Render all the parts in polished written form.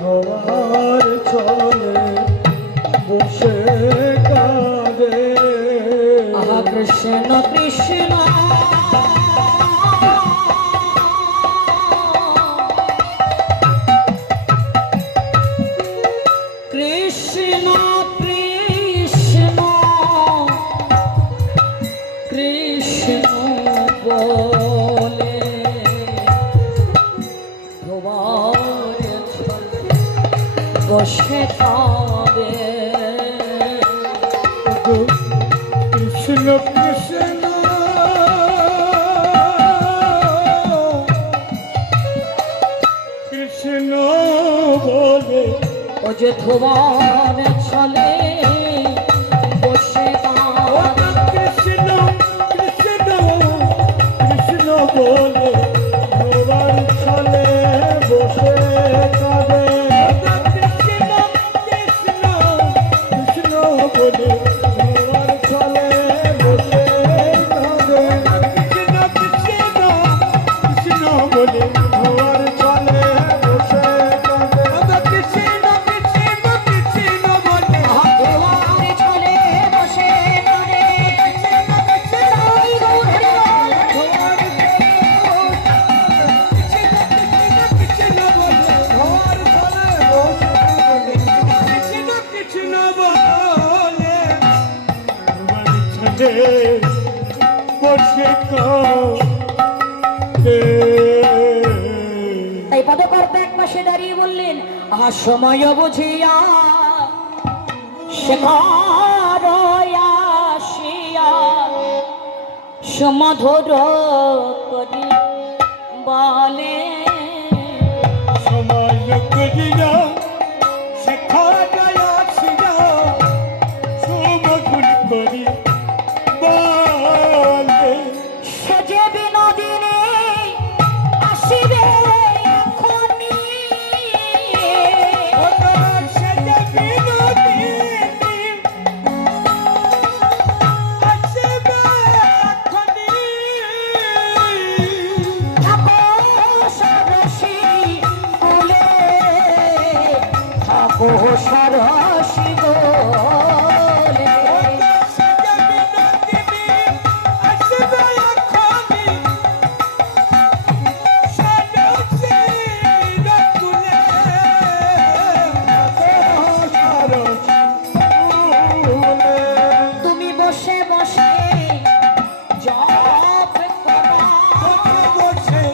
ধরার ছলে বসে কাঁদে। আহা কৃষ্ণ কৃষ্ণ কৃষ্ণ কৃষ্ণ কৃষ্ণ বলে বসে কাঁদে। কৃষ্ণ কৃষ্ণ কৃষ্ণ বলে ও যে তোমার ছলে বসে কাঁদে। কৃষ্ণ কৃষ্ণ কৃষ্ণ বলে ধরার ছলে বসে কাঁদে। কৃষ্ণ কৃষ্ণ কৃষ্ণ বলে ধরার ছলে বসে কাঁদে। কৃষ্ণ কৃষ্ণ কৃষ্ণ বলে ধরার ছলে বসে কাঁদে। কৃষ্ণ কৃষ্ণ কৃষ্ণ বলে তোমার ছলে বসে কাঁদে। সাই গৌর হরি বল। তাই পদকর্তা এক পাশে দাঁড়িয়ে বললেন, আহা সময় বুঝিয়া শেখর আসিয়া সমধুর করি বলে। সময় করিয়া শেখা আসিয়া সুমধুর করি বলে। সে বিনোদিনী আসিবে এখনি। সে যে বিনোদিনী আসিবে এখনি। থাকো সরসী কুলে, থাকো সরসী গোলে। সে যে বিনোদিনী আসিবে এখনি। সরসী কুলে সরসী কুলে। তুমি বসে বসে জপ করো। বসে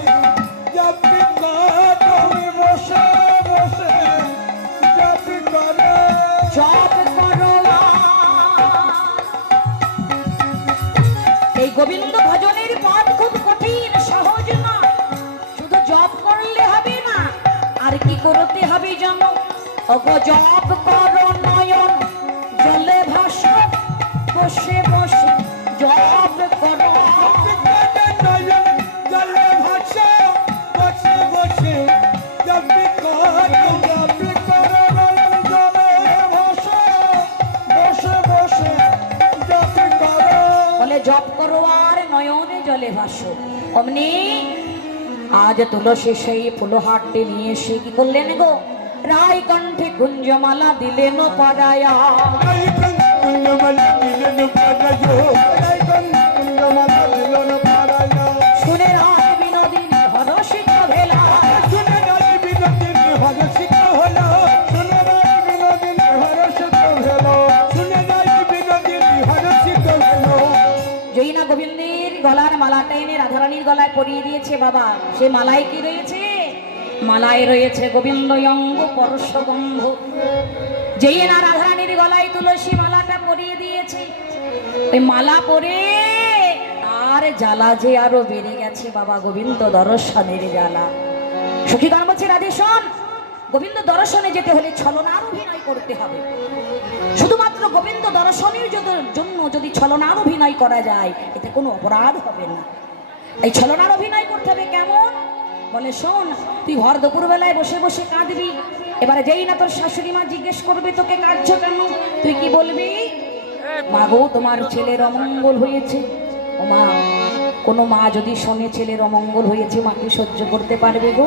জপ করো। বসে বসে জপ করো। জপ করো। এই গোবিন্দ ভজনের পথ খুব কঠিন, সহজ না। শুধু জপ করলে হবে না, আর কি করতে হবে জানো? ওগো জপ করো নয়ন জলে ভাসো, বসে বসে জপ করো। জলে ভাসো বসে বসে জপ করো। জপ করো। জলে ভাসো বসে বসে জপ করো। বলে জপ করো আর নয়নে জলে ভাসো। অমনি আজ তুলসী সেই ফুলহারটি নিয়ে এসে কি করলেন গো? রায় কণ্ঠে কুঞ্জমালা দিলেন পাড়ায়া। শুনে রায় বিনোদিনী হরষিত ভেলা। যেই না গোবিন্দের গলার মালাটা এনে রাধারানীর গলায় পরিয়ে দিয়েছে বাবা, সে মালায় কি রয়েছে? মালায় রয়েছে গোবিন্দ অঙ্গ পরশগন্ধ। যেই না রাধারানীর গলায় তুলসী মালাটা পরিয়ে দিয়েছে, ওই মালা পরে আর জ্বালা যে আরো বেড়ে গেছে বাবা, গোবিন্দ দর্শনের জ্বালা। সখীগণ বলছে, রাধে শোন, গোবিন্দ দর্শনে যেতে হলে ছলনার অভিনয় করতে হবে। শুধুমাত্র গোবিন্দ দর্শনের জন্য যদি ছলনার অভিনয় করা যায়, এতে কোনো অপরাধ হবে না। এই ছলনার অভিনয় করতে হবে কেমন? বলে শোন, তুই ভর দুপুর বেলায় বসে বসে কাঁদবি। এবারে যেই না তোর শাশুড়ি মা জিজ্ঞেস করবে তোকে কাঁদছো কেন, তুই কি বলবি? মা গো, তোমার ছেলের অমঙ্গল হয়েছে। ও মা, কোনো মা যদি শোনে ছেলের অমঙ্গল হয়েছে, মা কি সহ্য করতে পারবে গো?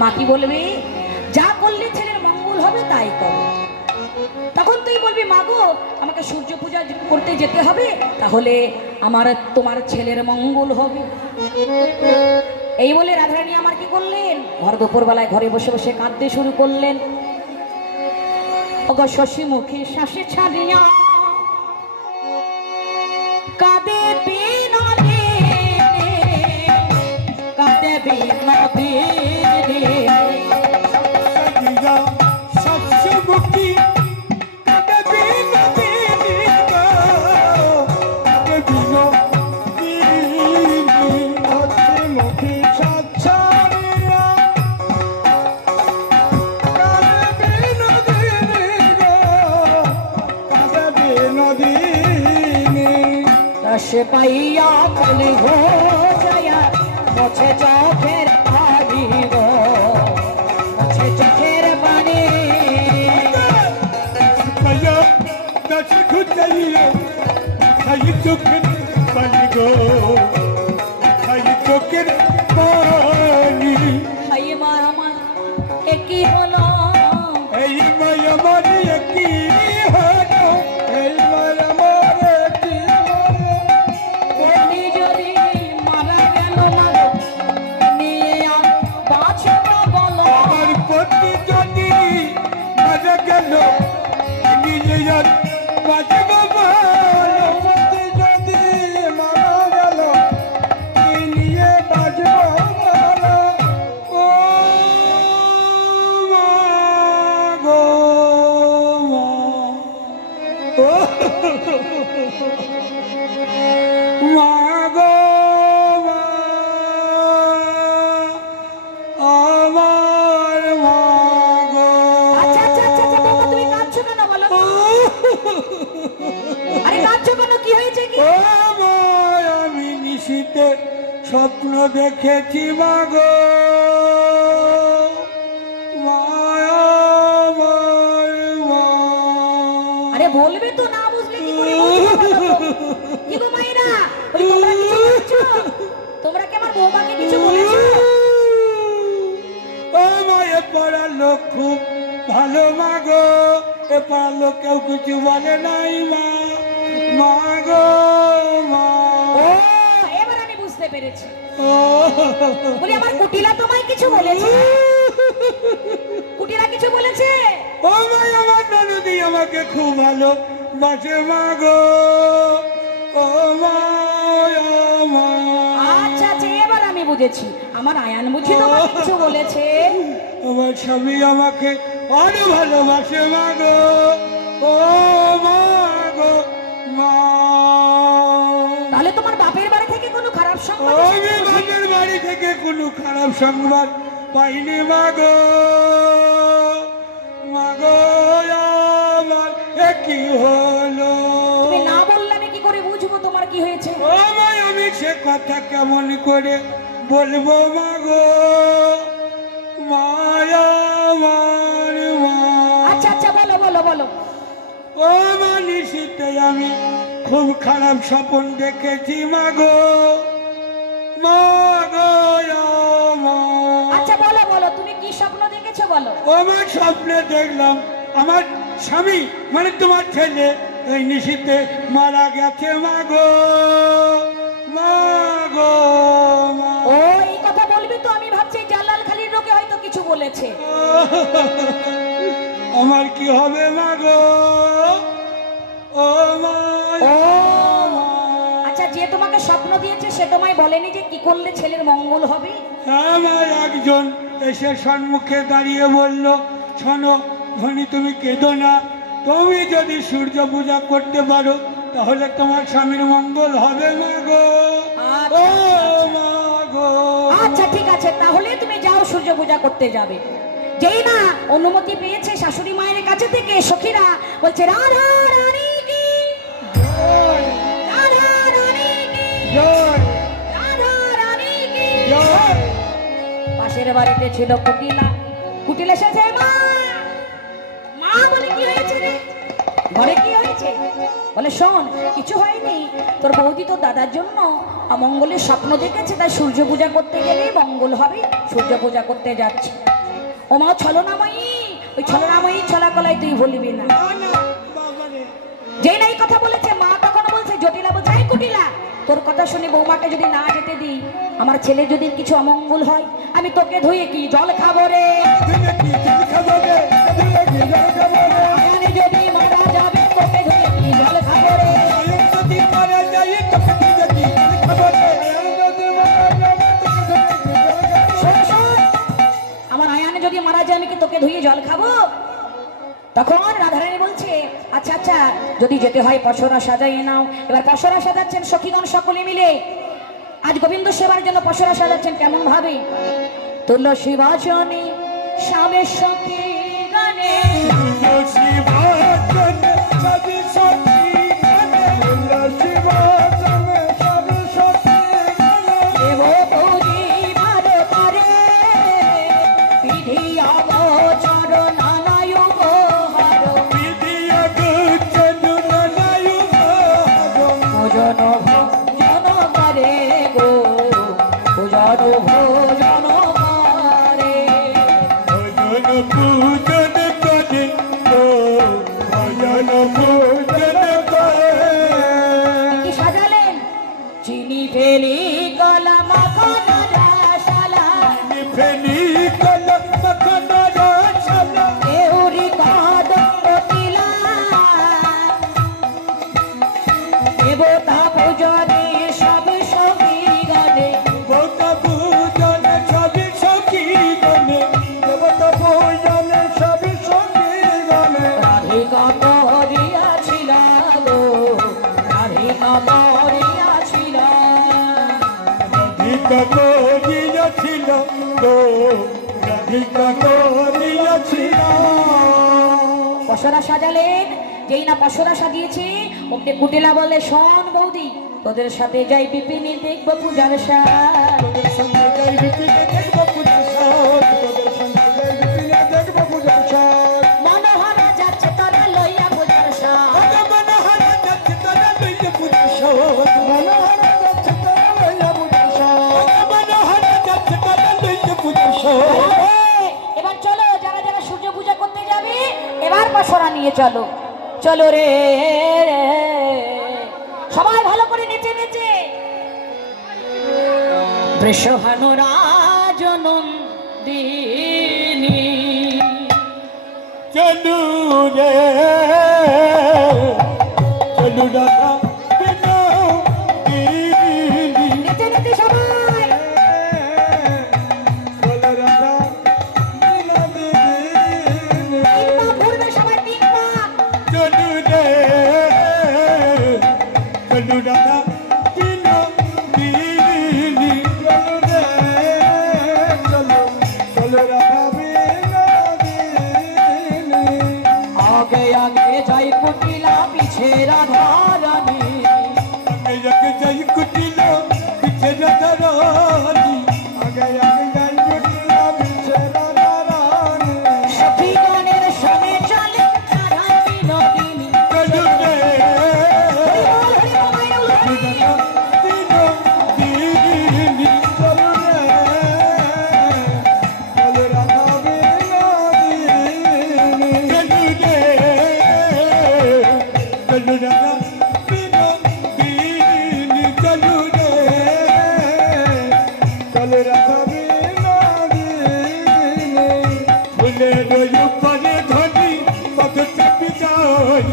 মা কি বলবে? যা করলে ছেলের মঙ্গল হবে তাই করো। তখন তুই বলবি, মা গো আমাকে সূর্য পূজা করতে যেতে হবে, তাহলে আমার তোমার ছেলের মঙ্গল হবে। এই বলে রাধারানী আমার কি করলেন, ঘর দুপুরবেলায় ঘরে বসে বসে কাঁদতে শুরু করলেন। ওগো শশী মুখে শ্বাসে ছাড়িয়া কাঁদে বিনোদে, কাঁদে বিনোদে। सजिया सबसे मुक्ति कभी नदी को कभी नो सबसे मुक्ति सच्चारिया कभी नदी को कभी नदी রস পাইয়া বলে হো জয়া মোছে চোখের পানি গো, মোছে চোখের পানি। कयो दस खुदियो खाई चुकन पानी गो खाई चुकन पानी হাই মা আমার একই হলো, এই মায়া মারি কি হলো এই মায়া মারি কি হলো এমনি যদি মারা গেল মা নিয়ে আর বাঁচবো বলো। আমার পতি যদি মারা গেল নিজে আর বাঁচব ভালো পতি যদি মারা গেল কি নিয়ে বাঁচব ভালো ও মা গো মা ও মা গো মা আমার মা গো আচ্ছা আচ্ছা আচ্ছা আচ্ছা বাবা, তুমি কাঁদছো কেন বলো? আরে কাঁদছো কেন, কি হয়েছে কি? ও মা, আমি নিশীতে স্বপ্ন দেখেছি মা গো মা আমার মা আরে বলবে তো, না বুঝলে কি করে বুঝবো বলো তো? কি গো মায়েরা, বলি তোমরা কিছু বলছো? তোমরা কি আমার বৌমাকে কিছু বলেছো? ও মা, এ পাড়ার লোক খুব ভালো মা গো, এ পাড়ার লোক কেউ কিছু বলে নাই মা মা গো মা ও এবার আমি বুঝতে পেরেছি। ও বলি আমার কুটিলা তোমায় কিছু বলেছে? কুটিলা কিছু বলেছে? ও মা, আমার ননদি আমাকে খুব ভালো বাসে মা গো ও মা ও মা আচ্ছা আচ্ছা এবার আমি বুঝেছি, আমার আয়ান বুঝি তোমাকে কিছু বলেছে। আমার স্বামী আমাকে আরো ভালোবাসে মা গো ও মা গো মা তাহলে তোমার বাপের বাড়ি থেকে কোনো খারাপ সংবাদ আমি এসেছে? বাপের বাড়ি থেকে কোনো খারাপ সংবাদ পাইনি মা গো মা গো আমার এ কি হলো তুমি না বললে আমি কি করে বুঝবো তোমার কি হয়েছে? ও মা, আমি সে কথা কেমন করে বলবো মা গো মায়া আমার মা আচ্ছা আচ্ছা বলো বলো বলো। ও মা, নিশীতে আমি খুব খারাপ স্বপ্ন দেখেছি মা গো মা গো মা আচ্ছা বলো বলো, তুমি কি স্বপ্ন দেখেছো বলো? ও মা, স্বপ্নে দেখলাম আমার স্বামী মানে তোমার ছেলে এই নিশীতে মারা গেছে মা গো মা গো মা ও এই কথা বলবি তো, আমি ভাবছি জালাল খালির লোকে হয়তো কিছু বলেছে। আমার কি হবে মা গো ও মা ও আচ্ছা, যে তোমাকে স্বপ্ন দিয়েছে সে তোমায় বলেনি যে কি করলে ছেলের মঙ্গল হবে? আমার একজন এসে সম্মুখে দাঁড়িয়ে বলল, শোনো ধনী, তুমি কেঁদো না, তুমি যদি সূর্য পূজা করতে পারো তাহলে তোমার স্বামীর মঙ্গল হবে মা গো ও মা গো আচ্ছা ঠিক আছে, তাহলে তুমি যাও সূর্য পূজা করতে যাবে। যেই না অনুমতি পেয়েছে শাশুড়ি মায়ের কাছে থেকে, সখীরা বলছে রাধা রানী কি রাধা রানী কি জয় রাধা রানী কি। জয় পাশের বাড়িতে ছিল কুটিলা, কুটিলা এসেছে, মা মা বলে কি হয়েছে রে? ঘরে কি হয়েছে? বলে শোন, কিছু হয়নি, তোর বৌদি তোর দাদার জন্য অমঙ্গলের স্বপ্ন দেখেছে, তাই সূর্য পূজা করতে গেলে মঙ্গল হবে, সূর্য পূজা করতে যাচ্ছে। ও মা ছলনাময়ী, ওই ছলনাময়ী ছলাকলাই তুই বলবি না। না না বাবা রে, যেই না এই কথা বলেছে, মা তখন বলছে জটিলা বলছে, এই কুটিলা, তোর কথা শুনে বৌমাকে যদি না যেতে দিই, আমার ছেলে যদি কিছু অমঙ্গল হয়, আমি তোকে ধুয়ে কি জল খাবো রে? ধুয়ে কি জল খাবো রে? ধুয়ে কি জল খাবো রে? আয়ানে যদি মারা যাবে, তোকে ধুয়ে কি জল খাবো রে? আয়ান যদি মারা যায় তোকে ধুয়ে কি জল খাবো রে? আয়ান যদি মারা যায় তোকে ধুয়ে কি জল খাবো রে? শোন, শোন, আমার আয়ানে যদি মারা যায়, আমি কি তোকে ধুয়ে জল খাবো? তখন রাধারানী বলছে, আচ্ছা আচ্ছা, যদি যেতে হয় পশরা সাজাইয়ে নাও। এবার পশরা সাজাচ্ছেন সখীগণ সকলে মিলে। আজ গোবিন্দ সেবার জন্য পশরা সাজাচ্ছেন কেমন ভাবে? তুলসী বাচনে স্বামী সখী গানে, তুলসী বাচনে সবই সখী গানে, তুলসী বাচনে সবই সখী গানে। দেব পুজি ভারতারে, বিধি অগোচর নানায় উপহার, বিধিয়া গুচ্ছন নানায়ু ভাগো। ভোজন ভোজন করে গো, ভোজন ভোজন করে। ভজন পূজন করে গো, ভজন পূজন করে। কি সাজালেন? চিনি ফেলি গলা মাখন রসালা, ফেনি কলম মখন রসলা, দেউরি কদম্ব তিলা, দেবতা পূজনে সব সখী গণে, দেবতা পূজন সবই সখী গণে, দেবতা পূজন সবই সখী গণে। রাধিকা করিয়াছিল গো, রাধিকা করিয়াছিল। রাধিকা করিয়াছিল গো, রাধিকা করিয়াছিল। পশরা সাজালেন, যেই না পশরা সাজিয়েছে, ওকে কুটিলা বলে, শোন বৌদি, তোদের সাথে যাই বিপিনে দেখবো পূজার সাজ। তোদের সঙ্গে যাই বিপিনে দেখব পূজার সাজ, তোদের সঙ্গে যাই বিপিনে দেখব পূজার সাজ। মনোহরা যাচ্ছে তোরা লইয়া পূজার সাজ। আগে মনোহরা যাচ্ছে তোরা লইয়া পূজার সাজ, মনোহরা যাচ্ছে তোরা লইয়া পূজার সাজ। আগে মনোহরা যাচ্ছে তোরা লইয়া পূজার সাজ। এই, এবার চলো, যারা যারা সূর্য পূজা করতে যাবে, এবার পশরা নিয়ে চলো, চলো রে। সবাই ভালো করে নেচে নেচে। বৃষভানু রাজনন্দিনী, চলু রে চলু রাধা বিনোদিনী, নেচে নেচে সবাই। চল রাধা বিনোদিনী। তিন পা ঘুরবে সবাই, তিন পা। চলু রে চলু রাধা বিনোদিনী, চলু রে চলু চলু রাধা বিনোদিনী। আগে আগে যাই কুটিলা, পিছে রাধারানী, আগে আগে যাই কুটিলা, পিছে রাধা রানী। আগে আগে যাই কুটিলা, পিছে রাধা রানী। সখীগণের সঙ্গে চলে রাধা বিনোদিনী। চলু রে হরি বল, হরি বল, মায়ের উল্লাস। রাধা বিনোদিনী, চলু রে চলু রাধা বিনোদিনী। চলু রে চলু রাধা বিনোদিনী, চলু রে চলু রাধা বিনোদিনী। ফুলের উপরে ধনি পদ চাপি যায়,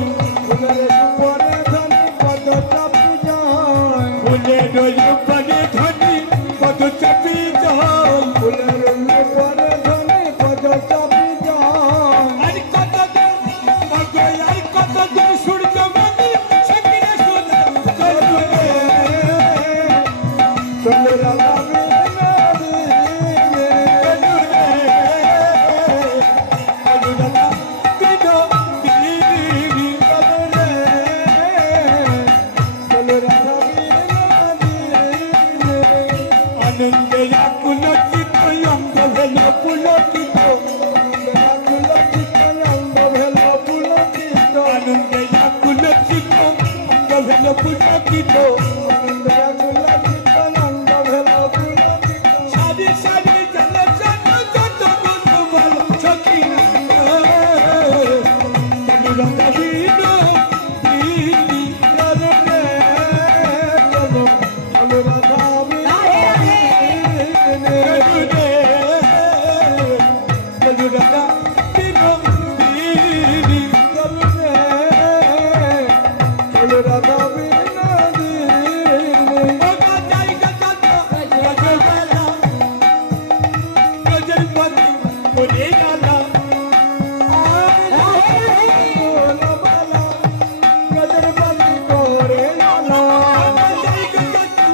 ফুলের উপরে ধনি পদ চাপি যায়, ফুলের উপরে ধনি পদ চাপি যায়, ফুলের উপরে ধনি পদ চাপি যায়। আর কত দূর মগো, আর কত দূর সূর্য মন্দির সঙ্গীরে সোনা। চলু রে চলু রাধা বিনোদিনী, চলু রে চলু রাধা বিনোদিনী, চলু রে চলু রাধা বিনোদিনী। আনন্দে আকুল চিত্ত অঙ্গ ভেল পুলকিত, আনন্দে আকুল চিত্ত অঙ্গ ভেল পুলকিত, আনন্দে পুলকিত সারি সারি জলে জন্য যত বন্ধু ভালো সখী অনুরাধা বিনো দিদি চলবে চলো অনুরাধা অনুরাধা বিনো দিদি চলবে অনুরাধা বিনো দিদি ওগা জায়গা জায়গা গজলবালা গজলপতি ওরে গালা গজলপতি করে গালা জায়গা জায়গা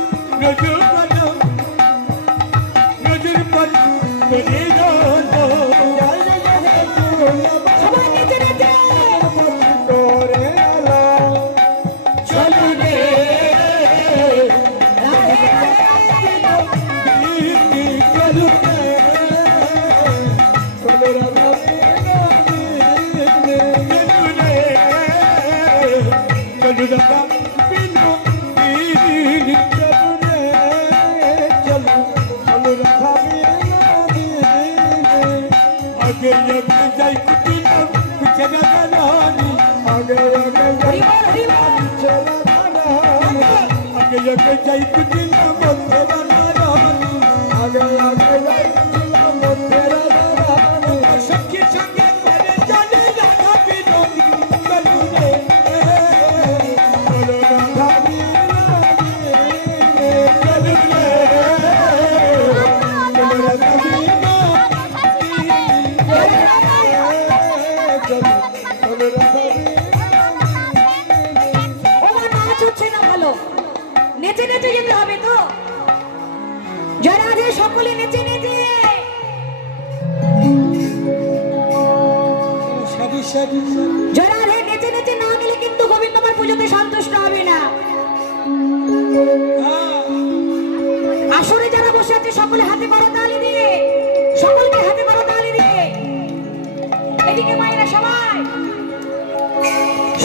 গজলপতি ওরে গালা সবাই নিচে নিচে করে গালা চলো রে রাধে দিদি চলবে অনুরাধা বিনো দিদি চলবে চলো অনুরাধা বিনো দিদি আগে আগে যাই কুটিলাম কুচনা গানি আগে আগে যাই কুচনা গানি আগে আগে যাই কুটিলাম মধ্যে বানারানি আগে আগে যাই কুটিলাম মধ্যে বানারানি সখী সঙ্গে করে চলে রাধা বিনোদী চলুরে অনুরাধা বিনোদী চলুরে অনুরাধা ওমা নাচ হচ্ছে না ভালো নেচে নেচে যেতে হবে তো জয় রাধে সকলে নেচে নেচে সারি সারি জয় রাধে নেচে নেচে না গেলে কিন্তু গোবিন্দ আমার পুজোতে সন্তুষ্ট হবে না আসরে যারা বসে আছে সকলে হাতে করো তালি দিয়ে সকলকে হাতে করো তালি দিয়ে এদিকে মায়েরা সবাই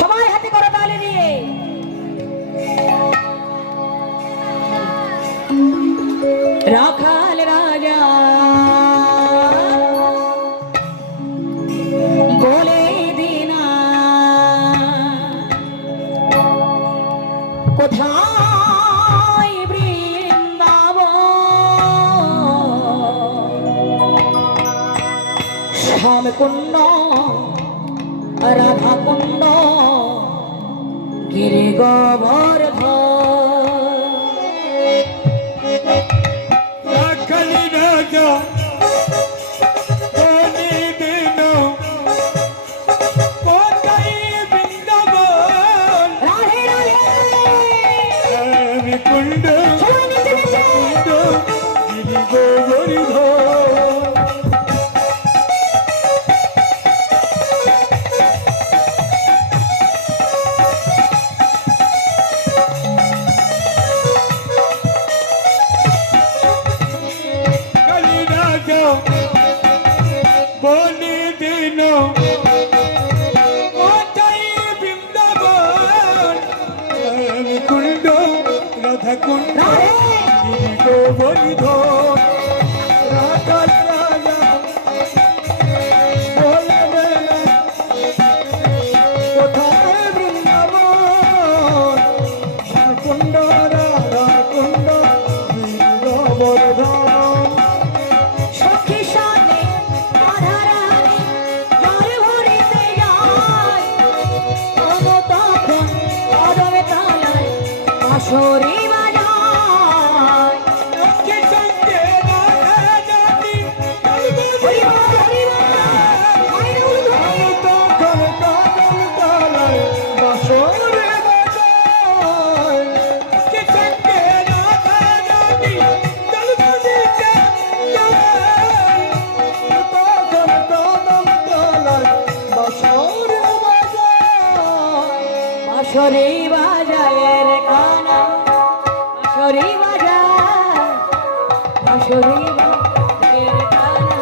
সবাই হাতে করো তালি দিয়ে রাখাল রাজা বলে দিনা কোথায় শ্যাম কুণ্ড রাধা কুণ্ড গিরি গোবর্ধন রাখালি রাজা বনে দিনো কোথায় বৃন্দাবন রাধে রাধে আমি কুণ্ড সবাই নিচে নিচে কুণ্ড গিরি গোবর্ধন কালী রাজা বনে দিনো কোথায় বৃন্দাবন আমি কুণ্ড রাধা কুণ্ড রাধে গিরি গোবর্ধন রাখাল রাজা বলে দেনা কোথায় বৃন্দাবন কুণ্ড রাধা কুণ্ড গিরি গোবর্ধন সখী সাথে আধারানি জল ভরিতে যায় তবু তখন অদমে তালায় আসরে বাজায় সঙ্গে সঙ্গে রাধা রানী হরিবল হরিবল মায়ের উলুধ্বনি তখন কাজল তলায় বাঁশরে বাজায়। সঙ্গে সঙ্গে রাধা রানী জলপরীতে যায়। তখন কাজল তলায় বাঁশরে বাজায়। বাঁশরি বাজায় রে কানা বাঁশরি বাজায় বাঁশরি বাজায় রে কানা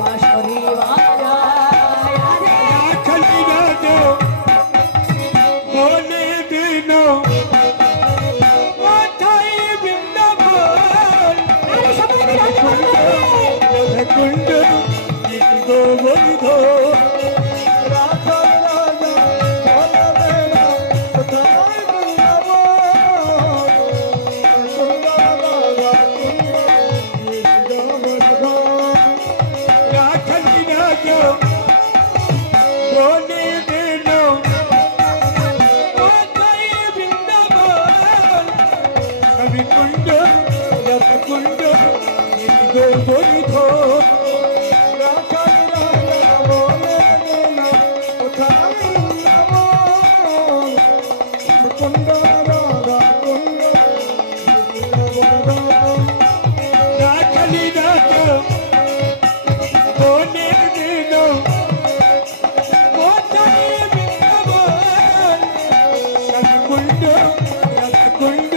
বাঁশরি বাজায় রাধে রাখালি রাজা বনে দিনো বৈধ রাখাল রাজা বলবে না কোথায় রাখালি রাজা বলে দিল কোথায় বৃন্দাবন সবই কুণ্ড রথকুণ্ড বৈধ রাখাল রাজা বলে দিল কোথায় বৃন্দাবন কুণ্ড রাধা কুণ্ড রাখালি রাজা বলে দিল কোথায় বৃন্দাবন সবই কুণ্ড রথকুণ্ড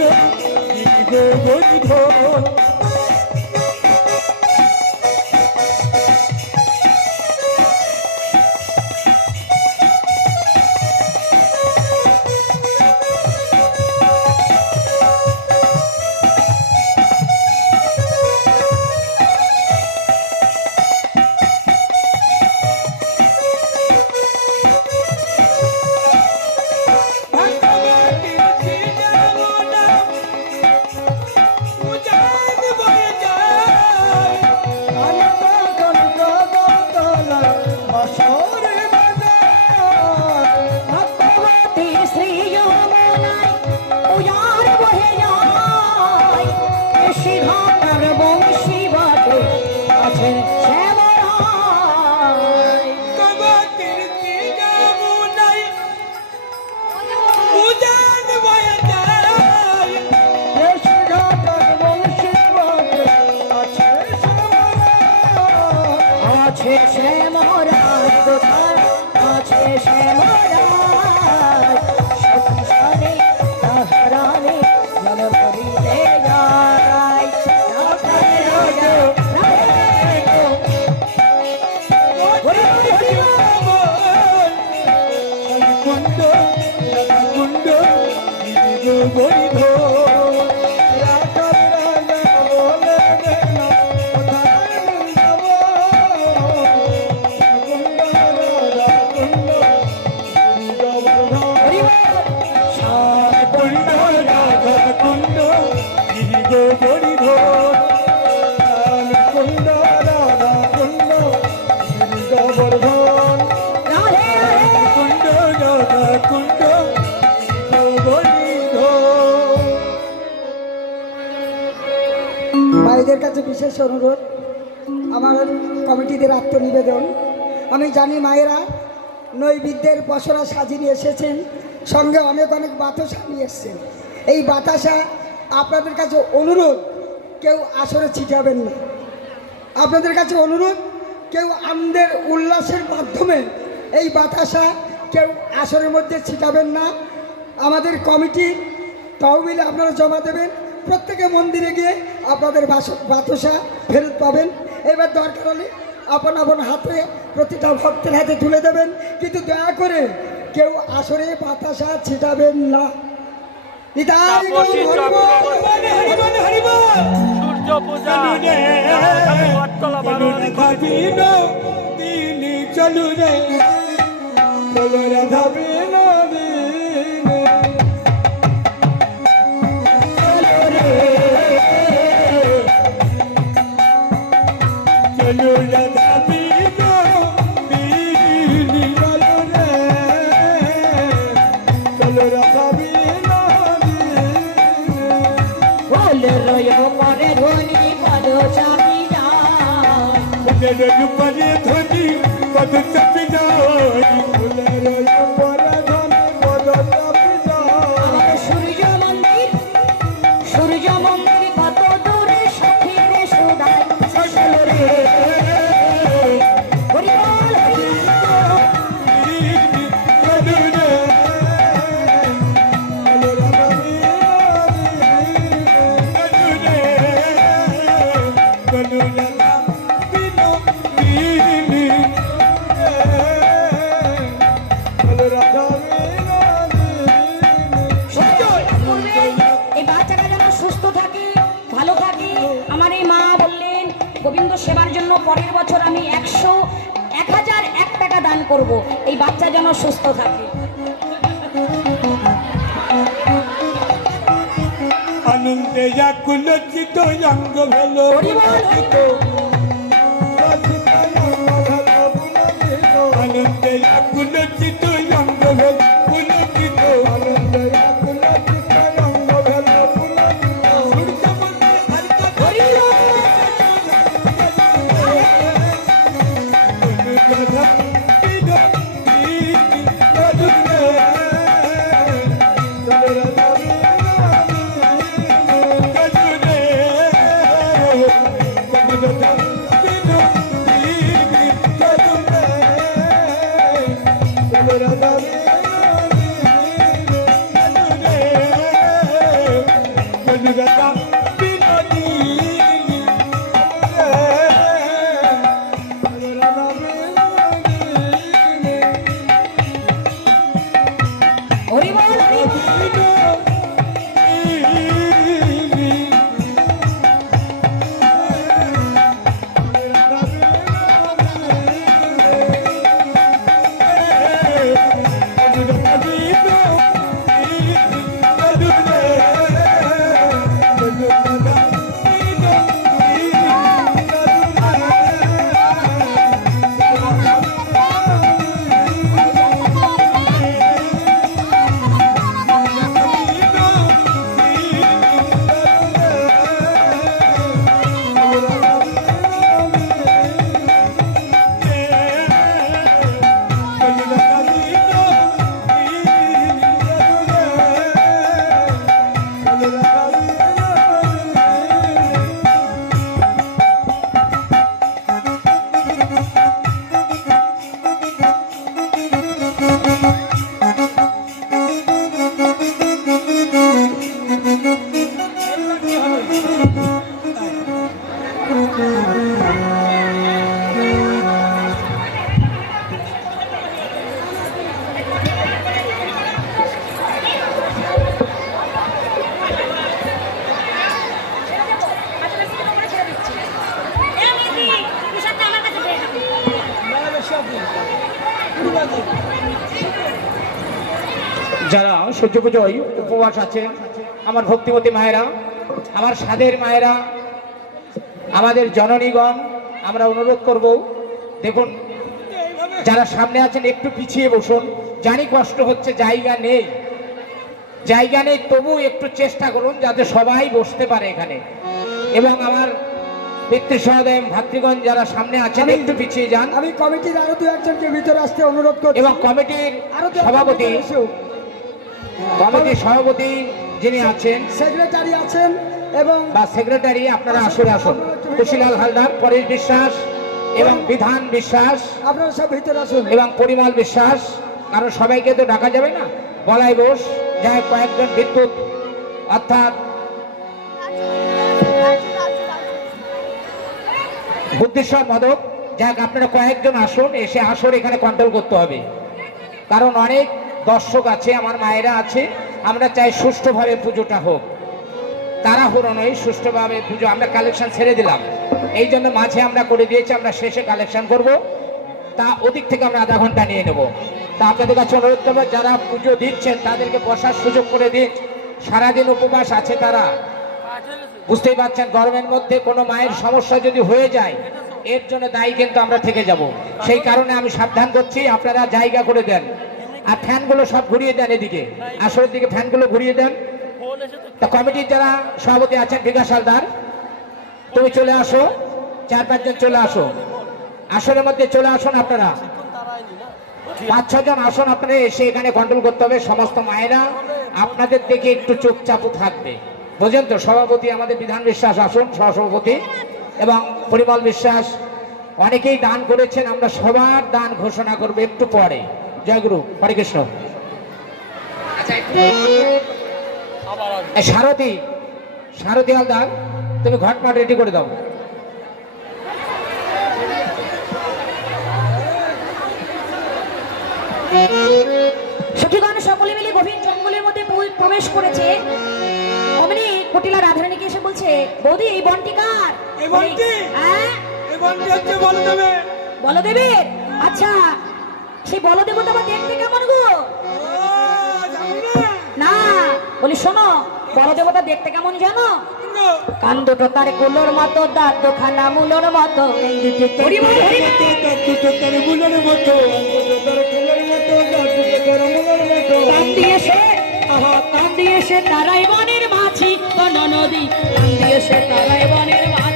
বৈধ ভগবতী শ্রী যমুনায় উজাড় বহে যায় ঋষিঘাটার বংশী বাটে আছে শ্যামরায় কবতির যমুনায় উজান বয়ে যায় ঋষিঘাটার বংশী বাটে আছে আছে শ্যামরায় কোথায় আছে শ্যামরায় সখী তাহারানে জল ভরিতে যায় রাখাল রাজা রাধে গো হরি হরি হরি কুণ্ড কুণ্ড বৈধ রাখাল রাজা বলে দিল কোথায় বৃন্দাবন কুণ্ড রাধা কুণ্ড হরি শ্যাম কুণ্ড রাধা কুণ্ড বৈধ কুণ্ড রাধা কুণ্ড গোবর্ধন রাধে রাধে কুণ্ড রাধা কুণ্ড বৈধ মায়েদের কাছে বিশেষ অনুরোধ, আমার কমিটিদের আত্মনিবেদন। আমি জানি মায়েরা নৈবেদ্যের পসরা সাজিয়ে নিয়ে এসেছেন, সঙ্গে অনেক অনেক বাতাসা নিয়ে এসেছেন। এই বাতাসা আপনাদের কাছে অনুরোধ, কেউ আসরে ছিটাবেন না। আপনাদের কাছে অনুরোধ, কেউ আমাদের উল্লাসের মাধ্যমে এই বাতাসা কেউ আসরের মধ্যে ছিটাবেন না। আমাদের কমিটি তহবিলে আপনারা জমা দেবেন, প্রত্যেকে মন্দিরে গিয়ে আপনাদের বাতাসা ফেরত পাবেন। এবার দরকার হলে আপন আপন হাতে প্রতিটা ভক্তের হাতে তুলে দেবেন, কিন্তু দয়া করে কেউ আসরে বাতাসা ছিটাবেন না। নিতাই গৌর হরিবল। সূর্য পূজা বটতলা বারো দিনে চলু রে চলো রাধা বিনোদিনী চলো রাধা বিনোদিনী চলো রে চলো রাধা বিনোদিনী বল রয় পরে ধ্বনি পদ চাপি যায় ফুলের উপরে ধ্বনি পদ চাপি যায় ফুলের উপরে ধ্বনি পদ চাপি যায় আমার সূর্য মন্দির কত দূরে সখীরে সুদায় সজল রে হরি বল হরি চলো রে চলো রাধা বিনোদিনী চলো রাধা বিনোদিনী চলো রাধা বিনোদিনী এই বাচ্চাটা যেন সুস্থ থাকে, ভালো থাকে। আমার এই মা বললেন গোবিন্দ সেবার জন্য পরের বছর আমি 1000 বাচ্চা দান করব, এই বাচ্চা যেন সুস্থ থাকে। আনন্দে যাকুল চিত অঙ্গ ভেল হরি বল, হরি আনন্দে যাকুল চিত অঙ্গ ভেল পুলকিত আনন্দে যাকুল চিত অঙ্গ ভেল পুলকিত সূর্যমুখী হারিকা হরি বল। হরি বল, হরি বল। যারা সূর্য পুজোয় উপবাস আছেন, আমার ভক্তিমতী মায়েরা, আমার সাধের মায়েরা, আমাদের জননীগণ, আমরা অনুরোধ করব, দেখুন যারা সামনে আছেন একটু পিছিয়ে বসুন। জানি কষ্ট হচ্ছে, জায়গা নেই, তবু একটু চেষ্টা করুন যাতে সবাই বসতে পারে এখানে। এবং আমার পিতৃ সহোদয় ভাতৃগণ যারা সামনে আছেন একটু পিছিয়ে যান। আমি কমিটির আরো দু একজনকে ভিতরে আসতে অনুরোধ করছি। এবং কমিটির আরো সভাপতি যিনি আছেন, সেক্রেটারি আছেন এবং বা সেক্রেটারি, আপনারা আসলে আসুন। কুশিলাল হালদার, পরেশ বিশ্বাস এবং বিধান বিশ্বাস আপনারা সব ভিতরে আসুন। এবং পরিমল বিশ্বাস, কারণ সবাইকে তো ডাকা যাবে না। বলাই বোস, যাই কয়েকজন বিদ্যুৎ অর্থাৎ বুদ্ধিশ্বর মাধব, যাক আপনারা কয়েকজন আসুন, এসে আসর এখানে কন্ট্রোল করতে হবে। কারণ অনেক দর্শক আছে, আমার মায়েরা আছে, আমরা চাই সুষ্ঠুভাবে পুজোটা হোক, তাড়াহুড়ো নয়, সুষ্ঠুভাবে পুজো। আমরা কালেকশন ছেড়ে দিলাম, এই জন্য মাঝে আমরা করে দিয়েছি, আমরা শেষে কালেকশন করব, তা ওদিক থেকে আমরা আধা ঘন্টা নিয়ে নেব। তা আপনাদের কাছে অনুরোধ করবো, যারা পুজো দিচ্ছেন তাদেরকে বসার সুযোগ করে দিন। সারাদিন উপবাস আছে তারা, বুঝতেই পারছেন, গরমের মধ্যে কোনো মায়ের সমস্যা যদি হয়ে যায় এর জন্য দায়ী কিন্তু আমরা থেকে যাব। সেই কারণে আমি সাবধান করছি, আপনারা জায়গা করে দেন। আর ফ্যানগুলো সব ঘুরিয়ে দেন, এদিকে আসরের দিকে ফ্যানগুলো ঘুরিয়ে দেন। তা কমিটির যারা সভাপতি আছেন, বিকাশ হালদার তুমি চলে আসো, 4-5 জন চলে আসো, আসরের মধ্যে চলে আসুন। আপনারা 5-6 জন আসুন, আপনারা এসে এখানে কন্ট্রোল করতে হবে। সমস্ত মায়েরা আপনাদের দিকে একটু চুপচাপ থাকবে, বুঝলেন তো। সভাপতি আমাদের বিধান বিশ্বাস আসুন, সহসভাপতি, এবং পরিমল বিশ্বাস, অনেকেই দান করেছেন, আমরা সবার দান ঘোষণা করবো একটু পরে। জয় গুরু, হরে কৃষ্ণ। সারথী হালদার, তুমি ঘটমাট রেডি করে দাও। সখীগণ সকলে মিলে গভীর জঙ্গলের মধ্যে প্রবেশ করেছে। অমনি কুটিলা রাধারানীকে এসে বলছে, বৌদি এই বনটি কার? এই বনটি? হ্যাঁ, এই বনটি হচ্ছে বলদেবের। বলদেবের? আচ্ছা, সেই বলদেবতা আবার দেখতে কেমন গো? না, বলি শোনো, বলদেবতা দেখতে কেমন জানো? কান দুটো তার কুলোর মতো, দাঁত দুখানা মুলোর মতো। কান দিয়ে সে তারাই বনের মাছি, ও নদী কান দিয়ে সে তারাই বনের মাছি।